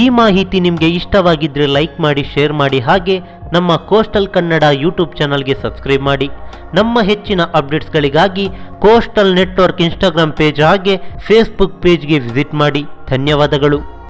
ಈ ಮಾಹಿತಿ ನಿಮಗೆ ಇಷ್ಟವಾಗಿದ್ದರೆ ಲೈಕ್ ಮಾಡಿ, ಶೇರ್ ಮಾಡಿ, ಹಾಗೆ ನಮ್ಮ ಕೋಸ್ಟಲ್ ಕನ್ನಡ ಯೂಟ್ಯೂಬ್ ಚಾನಲ್ಗೆ ಸಬ್ಸ್ಕ್ರೈಬ್ ಮಾಡಿ. ನಮ್ಮ ಹೆಚ್ಚಿನ ಅಪ್ಡೇಟ್ಸ್ಗಳಿಗಾಗಿ ಕೋಸ್ಟಲ್ ನೆಟ್ವರ್ಕ್ ಇನ್ಸ್ಟಾಗ್ರಾಮ್ ಪೇಜ್ ಹಾಗೆ ಫೇಸ್ಬುಕ್ ಪೇಜ್ಗೆ ವಿಸಿಟ್ ಮಾಡಿ. ಧನ್ಯವಾದಗಳು.